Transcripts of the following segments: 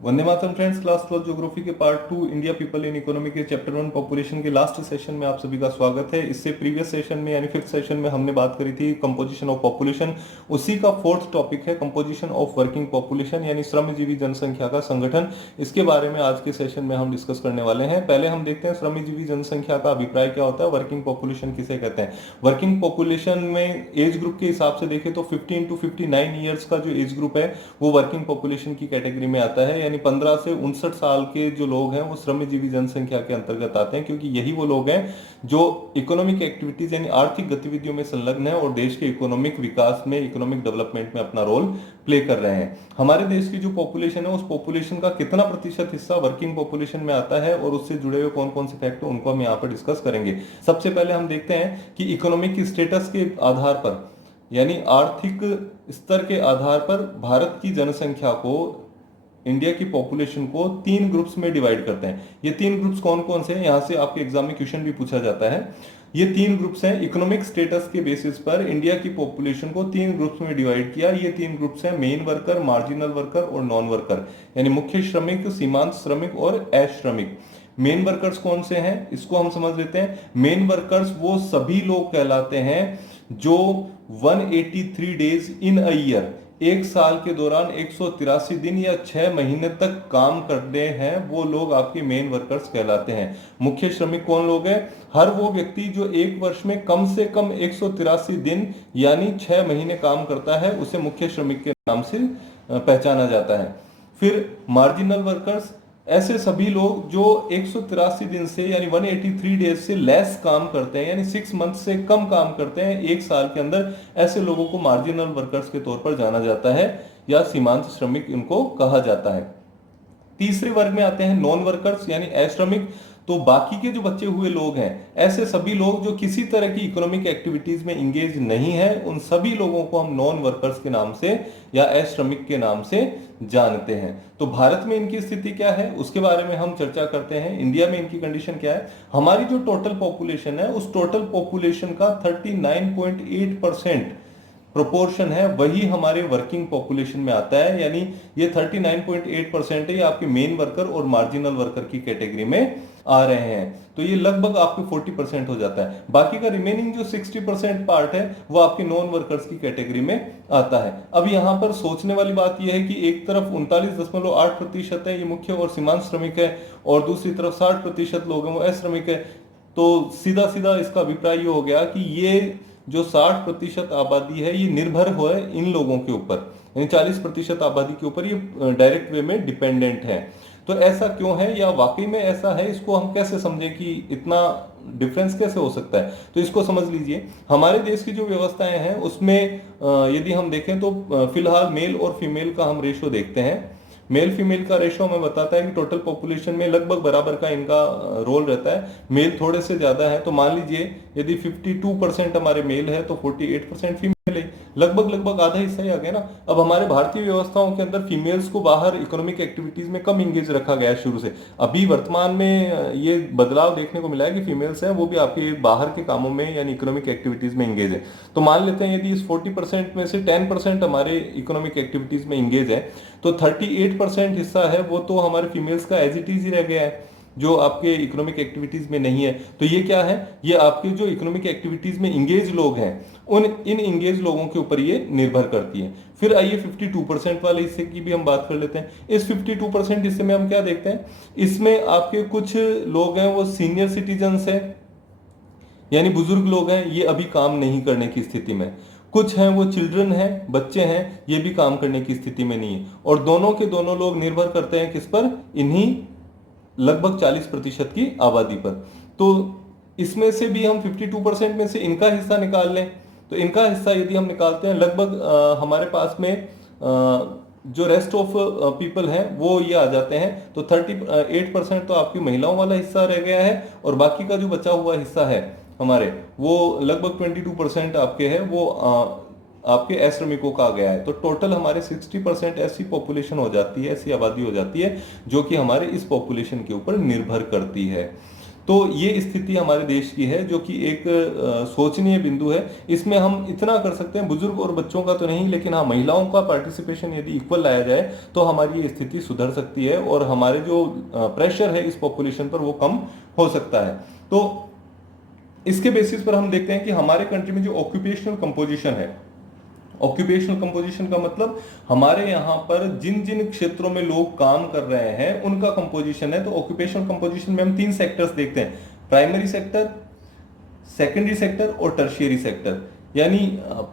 Vande Mataram friends, class 12 geography के part 2 India people in economy के chapter 1 population के last session में आप सभी का स्वागत है। इससे प्रीवियस सेशन में यानी फिफ्थ सेशन में हमने बात करी थी कंपोजिशन ऑफ पॉपुलेशन। उसी का फोर्थ टॉपिक है कंपोजिशन ऑफ वर्किंग पॉपुलेशन यानी श्रमजीवी जनसंख्या का संगठन। इसके बारे में आज के सेशन में हम डिस्कस करने वाले हैं। पहले हम देखते हैं श्रमजीवी जनसंख्या का अभिप्राय क्या होता है, वर्किंग पॉपुलेशन किसे कहते हैं। वर्किंग पॉपुलेशन में एज ग्रुप के हिसाब से देखें तो 15 to 59 ईयर्स का जो एज ग्रुप है वो वर्किंग पॉपुलेशन की कैटेगरी में आता है, यानी 15 से 59 साल के जो लोग हैं वो श्रमजीवी जनसंख्या के अंतर्गत आते हैं, क्योंकि यही वो लोग हैं जो इकोनॉमिक एक्टिविटीज यानी आर्थिक गतिविधियों में संलग्न है और देश के इकोनॉमिक विकास में, इकोनॉमिक डेवलपमेंट में अपना रोल प्ले कर रहे हैं। हमारे देश की जो पॉपुलेशन है उस पॉपुलेशन का कितना प्रतिशत हिस्सा वर्किंग पॉपुलेशन में आता है और उससे जुड़े हुए कौन कौन से फैक्ट है उनको हम यहाँ पर डिस्कस करेंगे। सबसे पहले हम देखते हैं कि इकोनॉमिक स्टेटस के आधार पर यानी आर्थिक स्तर के आधार पर भारत की जनसंख्या को, इंडिया की पॉपुलेशन को 3 ग्रुप्स में डिवाइड करते हैं। ये 3 ग्रुप्स कौन कौन से हैं, यहां से आपके एग्जाम में क्वेश्चन भी पूछा जाता है। ये 3 ग्रुप्स हैं। इकोनॉमिक स्टेटस के बेसिस पर इंडिया की पॉपुलेशन को 3 ग्रुप्स में डिवाइड किया। ये 3 ग्रुप्स हैं मेन वर्कर, मार्जिनल वर्कर और नॉन वर्कर, यानी मुख्य श्रमिक, सीमांत श्रमिक और अश्रमिक। मेन वर्कर्स कौन से हैं इसको हम समझ लेते हैं। मेन वर्कर्स वो सभी लोग कहलाते हैं जो 183 डेज इन अ ईयर, एक साल के दौरान 183 दिन या 6 महीने तक काम करते हैं, वो लोग आपके मेन वर्कर्स कहलाते हैं। मुख्य श्रमिक कौन लोग हैं, हर वो व्यक्ति जो एक वर्ष में कम से कम 183 दिन यानी 6 महीने काम करता है उसे मुख्य श्रमिक के नाम से पहचाना जाता है। फिर मार्जिनल वर्कर्स, ऐसे सभी लोग जो 183 दिन से यानी 183 डेज से लेस काम करते हैं, यानी 6 मंथ से कम काम करते हैं एक साल के अंदर, ऐसे लोगों को मार्जिनल वर्कर्स के तौर पर जाना जाता है या सीमांत श्रमिक इनको कहा जाता है। तीसरे वर्ग में आते हैं नॉन वर्कर्स यानी अश्रमिक। तो बाकी के जो बचे हुए लोग हैं, ऐसे सभी लोग जो किसी तरह की इकोनॉमिक एक्टिविटीज में इंगेज नहीं है, उन सभी लोगों को हम नॉन वर्कर्स के नाम से या अश्रमिक के नाम से जानते हैं। तो भारत में इनकी स्थिति क्या है उसके बारे में हम चर्चा करते हैं। इंडिया में इनकी कंडीशन क्या है। हमारी जो टोटल पॉपुलेशन है उस टोटल पॉपुलेशन का 39.8% प्रोपोर्शन है वही हमारे वर्किंग पॉपुलेशन में आता है, यानी ये 39.8% है, ये आपके मेन वर्कर और मार्जिनल वर्कर की कैटेगरी में आ रहे हैं। तो ये लगभग आपके 40% हो जाता है। बाकी का रिमेनिंग जो 60% पार्ट है वो आपके नॉन वर्कर्स की कैटेगरी में आता है। अब यहां पर सोचने वाली बात यह है कि एक तरफ 39.8% है ये मुख्य और सीमांत श्रमिक है और दूसरी तरफ 60% लोग हैं वो अश्रमिक है। तो सीधा सीधा इसका अभिप्राय ये हो गया कि ये जो 60% आबादी है ये निर्भर हो इन लोगों के ऊपर, यानी 40% आबादी के ऊपर ये डायरेक्ट वे में डिपेंडेंट है। तो ऐसा क्यों है या वाकई में ऐसा है, इसको हम कैसे समझें कि इतना डिफरेंस कैसे हो सकता है। तो इसको समझ लीजिए, हमारे देश की जो व्यवस्थाएं हैं उसमें यदि हम देखें तो फिलहाल मेल और फीमेल का हम रेशो देखते हैं। मेल फीमेल का रेशो हमें बताता है कि टोटल पॉपुलेशन में लगभग बराबर का इनका रोल रहता है। मेल थोड़े से ज्यादा है, तो मान लीजिए यदि 52% हमारे मेल है तो 48% फीमेल है, लगभग आधा हिस्सा ही आ गया ना। अब हमारे भारतीय व्यवस्थाओं के अंदर फीमेल्स को बाहर इकोनॉमिक एक्टिविटीज में कम इंगेज रखा गया है शुरू से। अभी वर्तमान में ये बदलाव देखने को मिला है कि फीमेल्स हैं वो भी आपके बाहर के कामों में यानी इकोनॉमिक एक्टिविटीज में इंगेज है। तो मान लेते हैं यदि इस 40% में से 10% हमारे इकोनॉमिक एक्टिविटीज में इंगेज है तो 38% हिस्सा है वो तो हमारे फीमेल्स का एज इट इज ही रह गया है जो आपके इकोनॉमिक एक्टिविटीज में नहीं है। तो ये क्या है, ये आपके जो इकोनॉमिक एक्टिविटीज में इंगेज लोग हैं उन इन इंगेज लोगों के ऊपर ये निर्भर करती है। फिर आइए 52% वाले हिस्से की भी हम बात कर लेते हैं। इस 52% हिस्से में हम क्या देखते हैं, इसमें आपके कुछ लोग हैं वो सीनियर सिटीजन्स हैं यानी बुजुर्ग लोग हैं, ये अभी काम नहीं करने की स्थिति में। कुछ हैं वो चिल्ड्रन हैं, बच्चे हैं, ये भी काम करने की स्थिति में नहीं है। और दोनों के दोनों लोग निर्भर करते हैं किस पर, इन्हीं लगभग 40% की आबादी पर। तो इसमें से भी हम 52% में से इनका हिस्सा निकाल लें तो इनका हिस्सा यदि हम निकालते हैं लगभग हमारे पास में जो रेस्ट ऑफ पीपल हैं वो ये आ जाते हैं। तो 38% तो आपकी महिलाओं वाला हिस्सा रह गया है और बाकी का जो बचा हुआ हिस्सा है हमारे वो लगभग 22% आपके है वो आपके अश्रमिकों का आ गया है। तो टोटल हमारे 60% ऐसी पॉपुलेशन हो जाती है, ऐसी आबादी हो जाती है जो कि हमारे इस पॉपुलेशन के ऊपर निर्भर करती है। तो ये स्थिति हमारे देश की है, जो कि एक सोचनीय बिंदु है। इसमें हम इतना कर सकते हैं, बुजुर्ग और बच्चों का तो नहीं, लेकिन हाँ महिलाओं का पार्टिसिपेशन यदि इक्वल लाया जाए तो हमारी ये स्थिति सुधर सकती है और हमारे जो प्रेशर है इस पॉपुलेशन पर वो कम हो सकता है। तो इसके बेसिस पर हम देखते हैं कि हमारे कंट्री में जो ऑक्यूपेशनल कंपोजिशन है, ऑक्यूपेशनल कंपोजिशन का मतलब हमारे यहाँ पर जिन जिन क्षेत्रों में लोग काम कर रहे हैं उनका कंपोजिशन है। तो ऑक्यूपेशनल कंपोजिशन में हम तीन सेक्टर्स देखते हैं, प्राइमरी सेक्टर, सेकेंडरी सेक्टर और टर्शियरी सेक्टर। यानी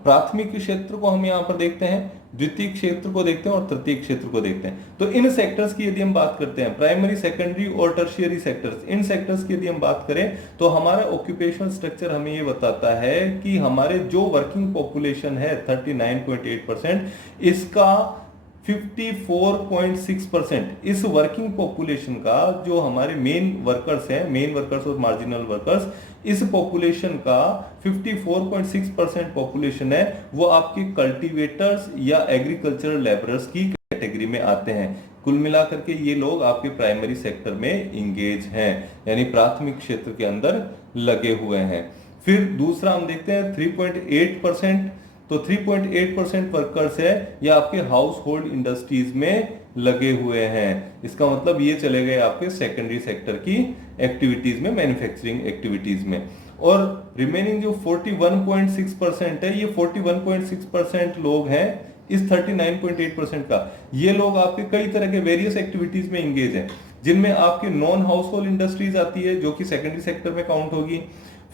प्राथमिक क्षेत्र को हम यहाँ पर देखते हैं, द्वितीय क्षेत्र को देखते हैं और तृतीय क्षेत्र को देखते हैं। तो इन सेक्टर्स की यदि हम बात करते हैं, प्राइमरी, सेकेंडरी और टर्शियरी सेक्टर्स, इन सेक्टर्स की यदि हम बात करें तो हमारा ऑक्यूपेशनल स्ट्रक्चर हमें ये बताता है कि हमारे जो वर्किंग पॉपुलेशन है 39.8%, इसका 54.6% इस वर्किंग पॉपुलेशन का, जो हमारे मेन वर्कर्स हैं, मेन वर्कर्स और मार्जिनल वर्कर्स, इस पॉपुलेशन का 54.6% पॉपुलेशन है वो आपके कल्टीवेटर्स या एग्रीकल्चरल लेबरर्स की कैटेगरी में आते हैं। कुल मिलाकर के ये लोग आपके प्राइमरी सेक्टर में इंगेज हैं, यानी प्राथमिक क्षेत्र के अंदर लगे हुए हैं। फिर दूसरा हम देखते हैं 3.8%, तो 3.8% वर्कर्स है या आपके हाउस होल्ड इंडस्ट्रीज में लगे हुए हैं। इसका मतलब ये चले गए आपके सेकेंडरी सेक्टर की एक्टिविटीज में, मैन्युफैक्चरिंग एक्टिविटीज में। और रिमेनिंग जो 41.6% है, ये 41.6% लोग हैं इस 39.8% का। ये लोग आपके कई तरह के वेरियस एक्टिविटीज में इंगेज हैं, जिनमें आपके नॉन हाउस होल्ड इंडस्ट्रीज आती है जो कि सेकेंडरी सेक्टर में काउंट होगी।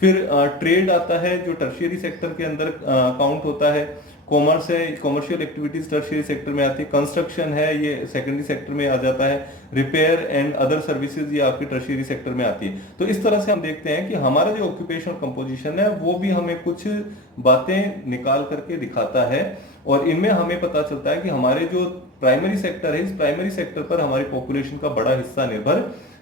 फिर ट्रेड आता है जो टर्शियरी सेक्टर के अंदर काउंट होता है। कॉमर्स है, कॉमर्शियल एक्टिविटीज टर्शियरी सेक्टर में आती है। कंस्ट्रक्शन है, ये सेकेंडरी सेक्टर में आ जाता है। रिपेयर एंड अदर सर्विसेज ये आपके टर्शियरी सेक्टर में आती है। तो इस तरह से हम देखते हैं कि हमारा जो ऑक्यूपेशनल कंपोजिशन है वो भी हमें कुछ बातें निकाल करके दिखाता है, और इनमें हमें पता चलता है कि हमारे जो प्राइमरी सेक्टर है, इस प्राइमरी सेक्टर पर हमारी पॉपुलेशन का बड़ा हिस्सा निर्भर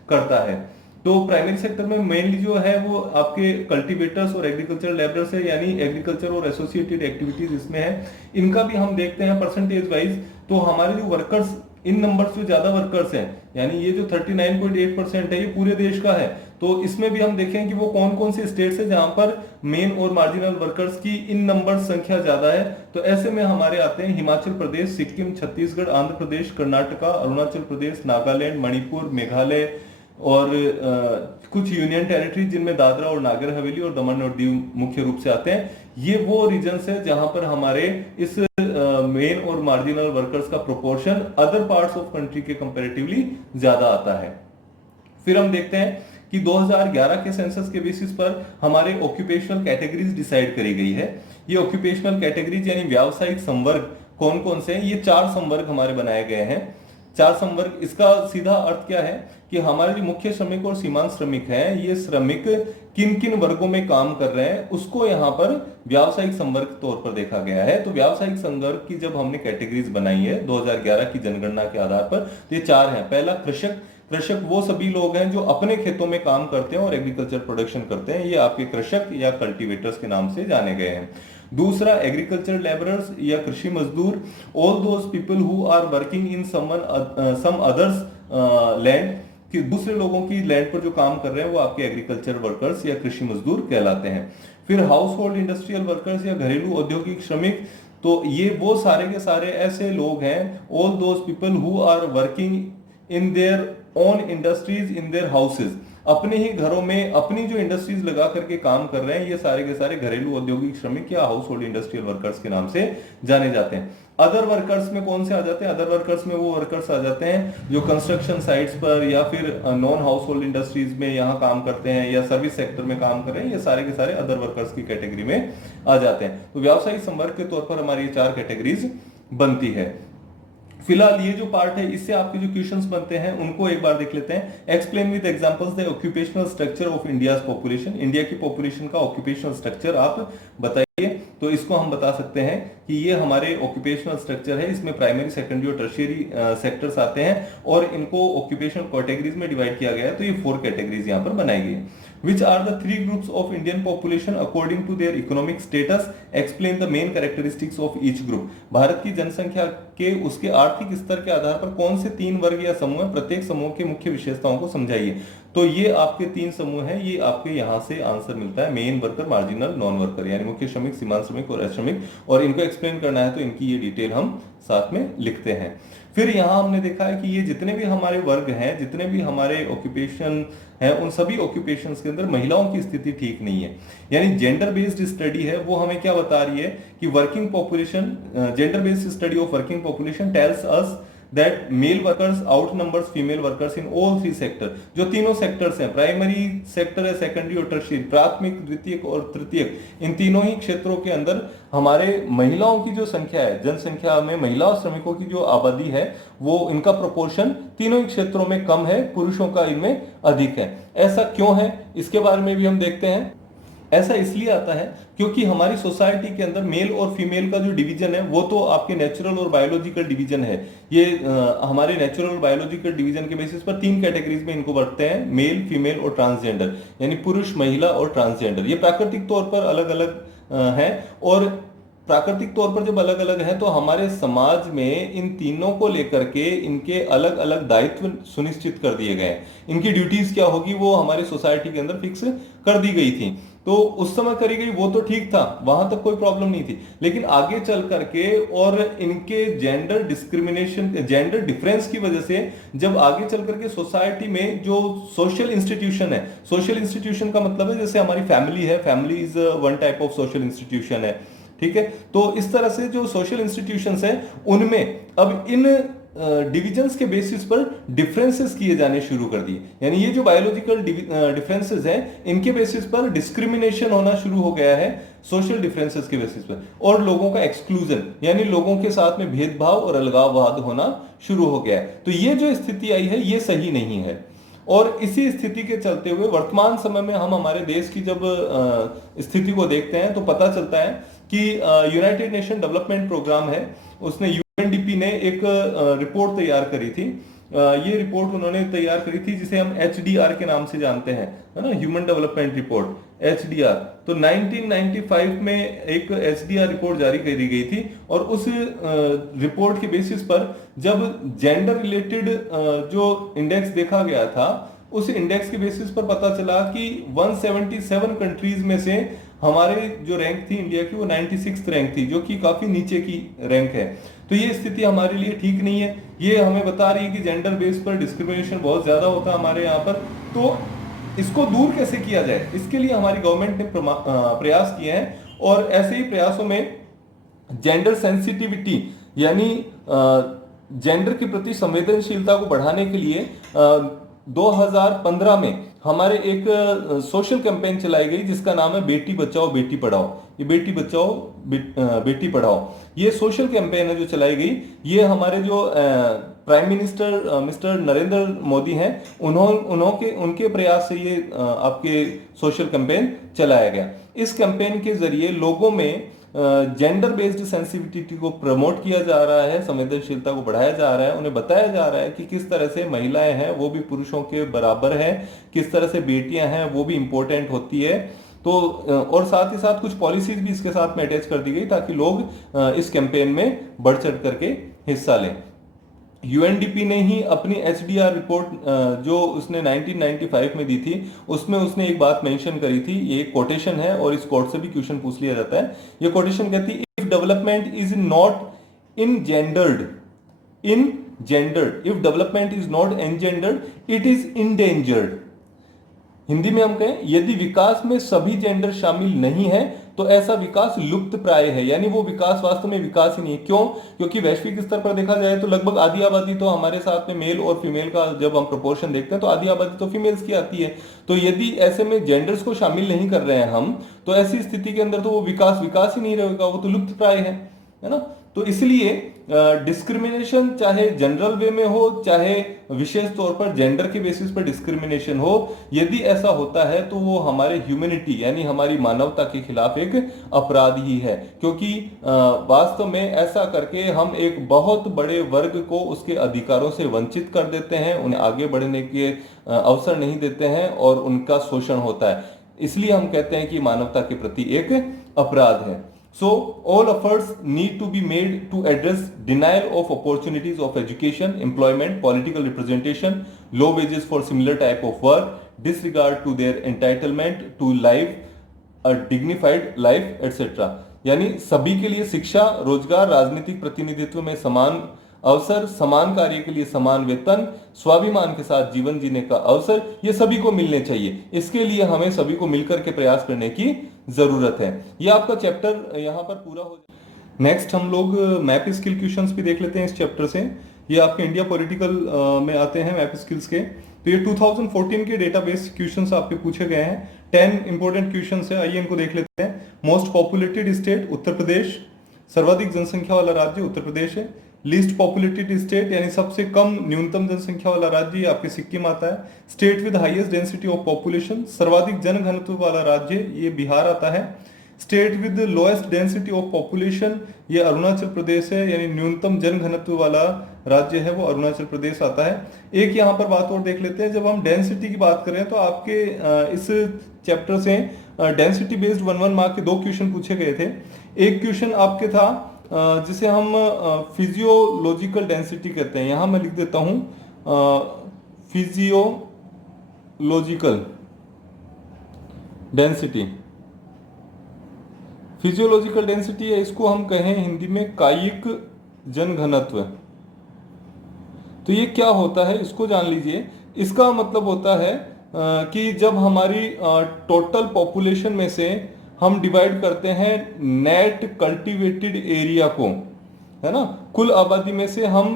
करता है। तो प्राइमरी सेक्टर में मेनली जो है वो आपके कल्टीवेटर्स और एग्रीकल्चर लेबरर्स है, यानी एग्रीकल्चर और एसोसिएटेड एक्टिविटीज इसमें है। इनका भी हम देखते हैं परसेंटेज वाइज, तो हमारे जो वर्कर्स, इन नंबर्स से ज्यादा वर्कर्स हैं, यानी ये जो 39.8% है ये पूरे देश का है। तो इसमें भी हम देखें कि वो कौन कौन से स्टेट्स है जहां पर मेन और मार्जिनल वर्कर्स की इन नंबर संख्या ज्यादा है। तो ऐसे में हमारे आते हैं हिमाचल प्रदेश, सिक्किम, छत्तीसगढ़, आंध्र प्रदेश, कर्नाटका, अरुणाचल प्रदेश, नागालैंड, मणिपुर, मेघालय और कुछ यूनियन टेरिटरी जिनमें दादरा और नागर हवेली और दमन और दीव मुख्य रूप से आते हैं। ये वो रीजन्स है जहां पर हमारे इस मेन और मार्जिनल वर्कर्स का proportion other parts of country के कंपैरेटिवली ज्यादा आता है। फिर हम देखते हैं कि 2011 के सेंसस के बेसिस पर हमारे ऑक्यूपेशनल कैटेगरीज डिसाइड करी गई है। ये ऑक्यूपेशनल कैटेगरीज यानी व्यावसायिक संवर्ग कौन कौन से हैं, ये 4 संवर्ग हमारे बनाए गए हैं। 4 संवर्ग, इसका सीधा अर्थ क्या है कि हमारे जो मुख्य श्रमिक और सीमांत श्रमिक हैं, ये श्रमिक किन किन वर्गों में काम कर रहे हैं उसको यहाँ पर व्यावसायिक संवर्ग तौर पर देखा गया है। तो व्यावसायिक संवर्ग की जब हमने कैटेगरीज बनाई है 2011 की जनगणना के आधार पर, तो ये 4 हैं। पहला कृषक, कृषक वो सभी लोग हैं जो अपने खेतों में काम करते हैं और एग्रीकल्चर प्रोडक्शन करते हैं, ये आपके कृषक या कल्टीवेटर्स के नाम से जाने गए हैं। दूसरा एग्रीकल्चर लेबरर्स या कृषि मजदूर, all those people who are working in some others land, कि दूसरे लोगों की लैंड पर जो काम कर रहे हैं वो आपके एग्रीकल्चर वर्कर्स या कृषि मजदूर कहलाते हैं। फिर हाउस होल्ड इंडस्ट्रियल वर्कर्स या घरेलू औद्योगिक श्रमिक, तो ये वो सारे के सारे ऐसे लोग हैं, all those people who are working in their own industries in their houses, अपने ही घरों में अपनी जो इंडस्ट्रीज लगा करके काम कर रहे हैं, ये सारे के सारे घरेलू औद्योगिक श्रमिक या हाउस होल्ड इंडस्ट्रियल वर्कर्स के नाम से जाने जाते हैं। अदर वर्कर्स में कौन से आ जाते हैं? अदर वर्कर्स में वो वर्कर्स आ जाते हैं जो कंस्ट्रक्शन साइट्स पर या फिर नॉन हाउस होल्ड इंडस्ट्रीज में यहाँ काम करते हैं या सर्विस सेक्टर में काम कर रहे हैं, ये सारे के सारे अदर वर्कर्स की कैटेगरी में आ जाते हैं। तो व्यावसायिक संवर्ग के तौर पर हमारी ये 4 कैटेगरीज बनती है। फिलहाल ये जो पार्ट है इससे आपके जो क्वेश्चंस बनते हैं उनको एक बार देख लेते हैं। Explain with examples the occupational structure of India's population, India की पॉपुलेशन का ऑक्यूपेशनल स्ट्रक्चर आप बताइए। तो इसको हम बता सकते हैं कि ये हमारे ऑक्यूपेशनल स्ट्रक्चर है, इसमें प्राइमरी, सेकेंडरी और टर्शियरी सेक्टर्स आते हैं और इनको ऑक्यूपेशनल कैटेगरीज में डिवाइड किया गया है। तो ये 4 कैटेगरीज यहाँ पर बनाई गई है। Which are the 3 groups of Indian population according to their economic status? Explain the main characteristics of each group. Bharat की जनसंख्या के उसके आर्थिक स्तर के आधार पर कौन से 3 वर्ग या समूह, प्रत्येक समूह के मुख्य विशेषताओं को समझाइए। तो ये आपके 3 समूह हैं, ये आपके यहां से आंसर मिलता है, main worker, marginal, non worker, यानी मुख्य श्रमिक, सीमांत श्रमिक और अश्रमिक। और इनको एक्सप्लेन करना है तो इनकी ये डिटेल हम साथ में लिखते हैं। फिर यहां हमने देखा है कि ये जितने भी हमारे वर्ग हैं, जितने भी हमारे ऑक्यूपेशन हैं, उन सभी ऑक्यूपेशंस के अंदर महिलाओं की स्थिति ठीक नहीं है। यानी जेंडर बेस्ड स्टडी है वो हमें क्या बता रही है कि working population, gender based study of working population tells us that male workers outnumbers female workers in all 3 sector. जो तीनों सेक्टर्स हैं, प्राइमरी सेक्टर है, सेकेंडरी और टर्शियरी, प्राथमिक, द्वितीयक और तृतीयक, इन तीनों ही क्षेत्रों के अंदर हमारे महिलाओं की जो संख्या है, जनसंख्या में महिला और श्रमिकों की जो आबादी है, वो इनका प्रोपोर्शन तीनों ही क्षेत्रों में कम है, पुरुषों का इनमें अधिक है। ऐसा क्यों है, इसके बारे में भी हम देखते हैं। ऐसा इसलिए आता है क्योंकि हमारी सोसाइटी के अंदर मेल और फीमेल का जो डिवीजन है वो तो आपके नेचुरल और बायोलॉजिकल डिवीजन है। ये हमारे नेचुरल और बायोलॉजिकल डिवीजन के बेसिस पर 3 कैटेगरीज में इनको बांटते हैं, मेल, फीमेल और ट्रांसजेंडर, यानी पुरुष, महिला और ट्रांसजेंडर। ये प्राकृतिक तौर पर अलग अलग है, और प्राकृतिक तौर पर जब अलग अलग है तो हमारे समाज में इन तीनों को लेकर के इनके अलग अलग दायित्व सुनिश्चित कर दिए गए। इनकी ड्यूटीज क्या होगी वो हमारी सोसाइटी के अंदर फिक्स कर दी गई थी। तो उस समय करी गई वो तो ठीक था, वहां तक कोई प्रॉब्लम नहीं थी। लेकिन आगे चल करके और इनके जेंडर डिस्क्रिमिनेशन, जेंडर डिफरेंस की वजह से जब आगे चल करके सोसाइटी में जो सोशल इंस्टीट्यूशन है, सोशल इंस्टीट्यूशन का मतलब है जैसे हमारी फैमिली है, family is one type of social institution है, ठीक है। तो इस तरह से जो सोशल इंस्टीट्यूशंस हैं उनमें अब इन डिविजन्स के बेसिस पर डिफरेंसेस किए जाने शुरू कर दिए। यानी ये जो बायोलॉजिकल डिफरेंसेस हैं इनके बेसिस पर डिस्क्रिमिनेशन होना शुरू हो गया है, सोशल डिफरेंसेस के बेसिस पर, और लोगों का एक्सक्लूजन, यानी लोगों के साथ में भेदभाव और अलगाववाद होना शुरू हो गया है। तो ये जो स्थिति आई है ये सही नहीं है। और इसी स्थिति के चलते हुए वर्तमान समय में हम हमारे देश की जब स्थिति को देखते हैं तो पता चलता है कि यूनाइटेड नेशन डेवलपमेंट प्रोग्राम है, उसने यूएनडीपी ने एक रिपोर्ट तैयार करी थी। ये रिपोर्ट उन्होंने तैयार करी थी जिसे हम एचडीआर के नाम से जानते हैं, है ना, ह्यूमन डेवलपमेंट रिपोर्ट, एचडीआर। तो 1995 में एक एचडीआर रिपोर्ट जारी करी गई थी, और उस रिपोर्ट के बेसिस पर जब जेंडर रिलेटेड जो इंडेक्स देखा गया था, उस इंडेक्स के बेसिस पर पता चला कि 177 कंट्रीज में से हमारे जो रैंक थी इंडिया की वो 96th रैंक थी, जो कि काफी नीचे की रैंक है। तो ये स्थिति हमारे लिए ठीक नहीं है। ये हमें बता रही है कि जेंडर बेस पर डिस्क्रिमिनेशन बहुत ज्यादा होता है हमारे यहाँ पर। तो इसको दूर कैसे किया जाए, इसके लिए हमारी गवर्नमेंट ने प्रयास किए हैं, और ऐसे ही प्रयासों में जेंडर सेंसिटिविटी यानी जेंडर के प्रति संवेदनशीलता को बढ़ाने के लिए 2015 में हमारे एक सोशल कैंपेन चलाई गई जिसका नाम है बेटी बचाओ बेटी पढ़ाओ। ये बेटी बचाओ बेटी पढ़ाओ ये सोशल कैंपेन है जो चलाई गई। ये हमारे जो prime minister mister Narendra Modi हैं, उनके प्रयास से ये आपके सोशल कैंपेन चलाया गया। इस कैंपेन के जरिए लोगों में जेंडर बेस्ड सेंसिटिविटी को प्रमोट किया जा रहा है, संवेदनशीलता को बढ़ाया जा रहा है, उन्हें बताया जा रहा है कि किस तरह से महिलाएं हैं वो भी पुरुषों के बराबर हैं, किस तरह से बेटियां हैं वो भी इंपॉर्टेंट होती है। तो और साथ ही साथ कुछ पॉलिसीज भी इसके साथ में अटैच कर दी गई ताकि लोग इस कैंपेन में बढ़ चढ़ करके हिस्सा लें। यूएनडीपी ने ही अपनी एचडीआर रिपोर्ट जो उसने 1995 में दी थी, उसमें उसने एक बात मेंशन करी थी। ये एक कोटेशन है और इस कोट से भी क्वेश्चन पूछ लिया जाता है। ये कोटेशन कहती है, if development is not engendered if development is not engendered it is endangered. Hindi में हम कहें, यदि विकास में सभी जेंडर शामिल नहीं है तो ऐसा विकास लुप्त प्राय है, यानी वो विकास वास्तव में विकास ही नहीं है। क्यों? क्योंकि वैश्विक स्तर पर देखा जाए तो लगभग आधी आबादी तो हमारे साथ में मेल और फीमेल का जब हम प्रोपोर्शन देखते हैं तो आधी आबादी तो फीमेल्स की आती है। तो यदि ऐसे में जेंडर्स को शामिल नहीं कर रहे हैं हम, तो ऐसी स्थिति के अंदर तो वो विकास ही नहीं रहेगा, वो तो लुप्त प्राय है ना। तो इसलिए डिस्क्रिमिनेशन चाहे जनरल वे में हो चाहे विशेष तौर पर जेंडर के बेसिस पर डिस्क्रिमिनेशन हो, यदि ऐसा होता है तो वो हमारे ह्यूमैनिटी यानी हमारी मानवता के खिलाफ एक अपराध ही है। क्योंकि वास्तव में ऐसा करके हम एक बहुत बड़े वर्ग को उसके अधिकारों से वंचित कर देते हैं, उन्हें आगे बढ़ने के अवसर नहीं देते हैं और उनका शोषण होता है। इसलिए हम कहते हैं कि मानवता के प्रति एक अपराध है। So all efforts need to be made to address denial of opportunities of education, employment, political representation, low wages for similar type of work, disregard to their entitlement to life, a dignified life, etc. यानी सभी के लिए शिक्षा, रोजगार, राजनीतिक प्रतिनिधित्व में समान अवसर, समान कार्य के लिए समान वेतन, स्वाभिमान के साथ जीवन जीने का अवसर, ये सभी को मिलने चाहिए। इसके लिए हमें सभी को मिलकर के प्रयास करने की जरूरत है। ये आपका चैप्टर यहाँ पर पूरा हो जाए। नेक्स्ट हम लोग मैप स्किल क्वेश्चंस भी देख लेते हैं इस चैप्टर से। ये आपके इंडिया पॉलिटिकल में आते हैं मैप स्किल्स के। तो ये 2014 के डेटाबेस क्वेश्चंस आपके पूछे गए हैं। 10 इंपॉर्टेंट क्वेश्चंस है, आइए इनको देख लेते हैं। Most populated state Uttar Pradesh, सर्वाधिक जनसंख्या वाला राज्य उत्तर प्रदेश है। लीस्ट पॉपुलेटेड स्टेट यानी सबसे कम न्यूनतम जनसंख्या वाला राज्य आपके सिक्किम आता है। State with highest density of population, सर्वाधिक जनघनत्व वाला राज्य ये बिहार आता है। State with lowest density of population ये अरुणाचल प्रदेश है, यानी न्यूनतम जनघनत्व वाला राज्य है वो अरुणाचल प्रदेश आता है। एक यहाँ पर बात और देख लेते हैं, जब हम डेंसिटी की बात करें तो आपके इस चैप्टर से डेंसिटी बेस्ड 1 मार्क के 2 क्वेश्चन पूछे गए थे। एक क्वेश्चन आपके था जिसे हम फिजियोलॉजिकल डेंसिटी कहते हैं, यहां मैं लिख देता हूं फिजियोलॉजिकल डेंसिटी। फिजियोलॉजिकल डेंसिटी है, इसको हम कहें हिंदी में कायिक जनघनत्व। तो ये क्या होता है इसको जान लीजिए। इसका मतलब होता है कि जब हमारी टोटल पॉपुलेशन में से हम डिवाइड करते हैं नेट कल्टीवेटेड एरिया को, है ना, कुल आबादी में से हम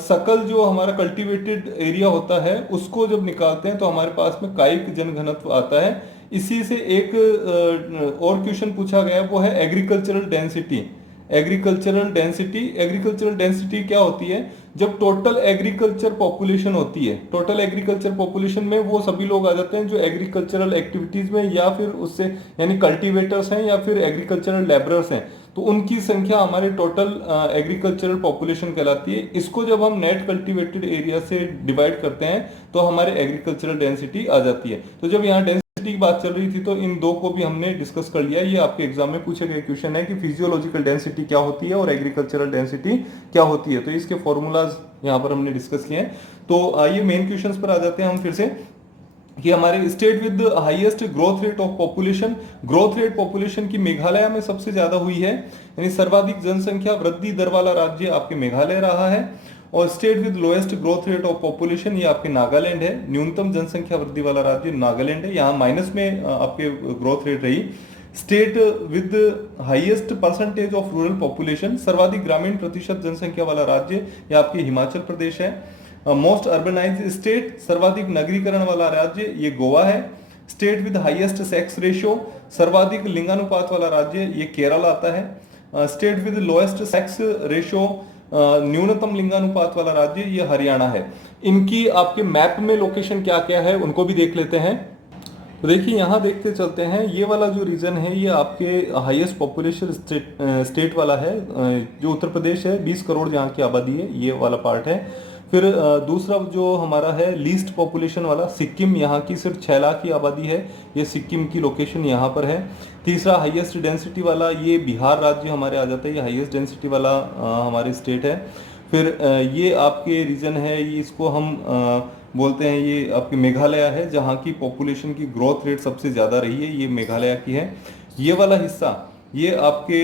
सकल जो हमारा कल्टीवेटेड एरिया होता है उसको जब निकालते हैं तो हमारे पास में कायिक जनघनत्व आता है। इसी से एक और क्वेश्चन पूछा गया, वो है एग्रीकल्चरल डेंसिटी। एग्रीकल्चरल डेंसिटी क्या होती है? जब टोटल एग्रीकल्चर पॉपुलेशन होती है, टोटल एग्रीकल्चर पॉपुलेशन में वो सभी लोग आ जाते हैं जो एग्रीकल्चरल एक्टिविटीज में या फिर उससे यानी कल्टीवेटर्स हैं या फिर एग्रीकल्चरल लेबरर्स हैं, तो उनकी संख्या हमारे टोटल एग्रीकल्चरल पॉपुलेशन कहलाती है। इसको जब हम नेट कल्टीवेटेड एरिया से डिवाइड करते हैं तो हमारे एग्रीकल्चरल डेंसिटी आ जाती है। तो जब यहाँ डेंसिटी की बात चल रही थी तो इन दो को भी हमने डिस्कस कर लिया। ये आपके एग्जाम में पूछे गए क्वेश्चन है कि फिजियोलॉजिकल डेंसिटी क्या होती है और एग्रीकल्चरल डेंसिटी क्या होती है। तो इसके फॉर्मूलाज यहाँ पर हमने डिस्कस किए हैं। तो आइए मेन क्वेश्चंस पर आ जाते हैं हम फिर से कि हमारे state with highest growth rate of population, growth rate population की मेघालय में सबसे ज्यादा हुई है, यानी सर्वाधिक जनसंख्या वृद्धि दर वाला राज्य आपके मेघालय रहा है। और state with lowest growth rate of population ये आपके नागालैंड है, न्यूनतम जनसंख्या वृद्धि वाला राज्य नागालैंड है, यहाँ माइनस में आपके ग्रोथ रेट रही। State with highest percentage of rural population, सर्वाधिक ग्रामीण प्रतिशत जनसंख्या वाला राज्य ये आपके हिमाचल प्रदेश है। मोस्ट अर्बनाइज्ड स्टेट, सर्वाधिक नगरीकरण वाला राज्य ये गोवा है। State with highest sex ratio, सर्वाधिक लिंगानुपात वाला राज्य ये केरल आता है। State with lowest sex ratio, न्यूनतम लिंगानुपात वाला राज्य ये हरियाणा है। इनकी आपके मैप में लोकेशन क्या क्या है उनको भी देख लेते हैं। तो देखिए यहाँ देखते चलते हैं, ये वाला जो रीजन है ये आपके हाईएस्ट पॉपुलेशन स्टेट वाला है, जो उत्तर प्रदेश है, 20 करोड़ जहाँ की आबादी है, ये वाला पार्ट है। फिर दूसरा जो हमारा है लीस्ट पॉपुलेशन वाला सिक्किम, यहाँ की सिर्फ 6 लाख की आबादी है, ये सिक्किम की लोकेशन यहाँ पर है। तीसरा हाईएस्ट डेंसिटी वाला ये बिहार राज्य हमारे आ जाता है, ये हाईएस्ट डेंसिटी वाला हमारे स्टेट है। फिर ये आपके रीजन है, ये इसको हम बोलते हैं, ये आपके मेघालय है, जहाँ की पॉपुलेशन की ग्रोथ रेट सबसे ज़्यादा रही है, ये मेघालय की है। ये वाला हिस्सा ये आपके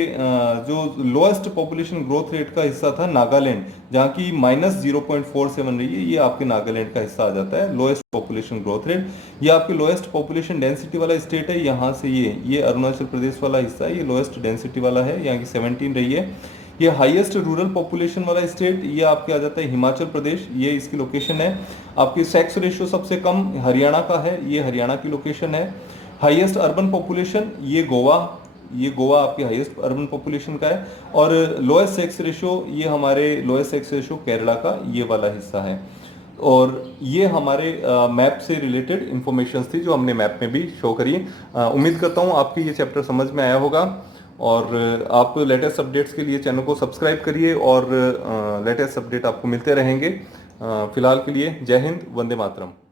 जो लोएस्ट पॉपुलेशन ग्रोथ रेट का हिस्सा था नागालैंड, जहाँ की -0.47 रही है, ये आपके नागालैंड का हिस्सा आ जाता है लोएस्ट पॉपुलेशन ग्रोथ रेट। ये आपके लोएस्ट पॉपुलेशन डेंसिटी वाला स्टेट है, यहाँ से ये अरुणाचल प्रदेश वाला हिस्सा है, ये लोएस्ट डेंसिटी वाला है, यहाँ की 17 रही है। ये हाईएस्ट रूरल पॉपुलेशन वाला स्टेट ये आपके आ जाता है हिमाचल प्रदेश, ये इसकी लोकेशन है। आपकी सेक्स रेशियो सबसे कम हरियाणा का है, ये हरियाणा की लोकेशन है। हाईएस्ट अर्बन पॉपुलेशन ये गोवा आपकी हाईएस्ट अर्बन पॉपुलेशन का है। और लोएस्ट सेक्स रेशियो ये हमारे लोएस्ट सेक्स रेशियो केरला का ये वाला हिस्सा है। और ये हमारे मैप से रिलेटेड इंफॉर्मेशन थी जो हमने मैप में भी शो करी। उम्मीद करता हूँ आपको ये चैप्टर समझ में आया होगा और आप लेटेस्ट अपडेट्स के लिए चैनल को सब्सक्राइब करिए और लेटेस्ट अपडेट आपको मिलते रहेंगे। फिलहाल के लिए जय हिंद, वंदे मातरम।